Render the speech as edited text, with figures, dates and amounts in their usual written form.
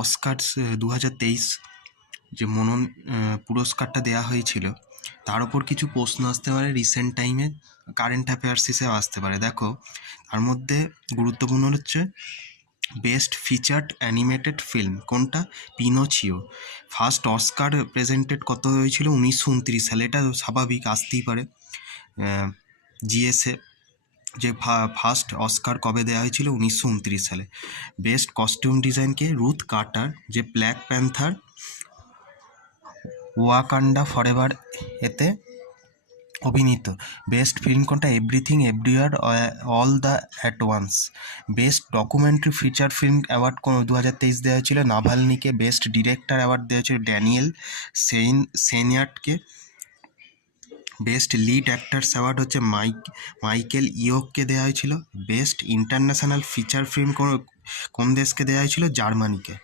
অস্কারস 2023 যে পুরস্কারটা দেওয়া হয়েছিল তার ওপর কিছু প্রশ্ন আসতে পারে, রিসেন্ট টাইমে কারেন্ট অ্যাফেয়ার্স হিসেবে আসতে পারে। দেখো, তার মধ্যে গুরুত্বপূর্ণ হচ্ছে বেস্ট ফিচার্ড অ্যানিমেটেড ফিল্ম কোনটা? পিনোচিও। ফার্স্ট অস্কার প্রেজেন্টেড কত হয়েছিল? 1929 সালে। এটা স্বাভাবিক, আসতেই পারে। জিএসএ যে ফার্স্ট অস্কার কবে দেওয়া হয়েছিল? 1929 সালে। বেস্ট কস্টিউম ডিজাইনকে রুথ কার্টার, যে ব্ল্যাক প্যান্থার ওয়াকান্ডা ফরএভার এতে অভিনীত। বেস্ট ফিল্ম কোনটা? Everything Everywhere All the at Once. Best documentary feature film award 2023 দেওয়া হয়েছিল নাভালনিকে। বেস্ট ডিরেক্টর অ্যাওয়ার্ড দেওয়া হয়েছিল ড্যানিয়েল সেনিয়ার্টকে। বেস্ট লিড অ্যাক্টার্স অ্যাওয়ার্ড হচ্ছে মাইকেল ইয়োককে দেওয়া হয়েছিল। বেস্ট ইন্টারন্যাশনাল ফিচার ফিল্ম কোন দেশকে দেওয়া হয়েছিল? জার্মানিকে।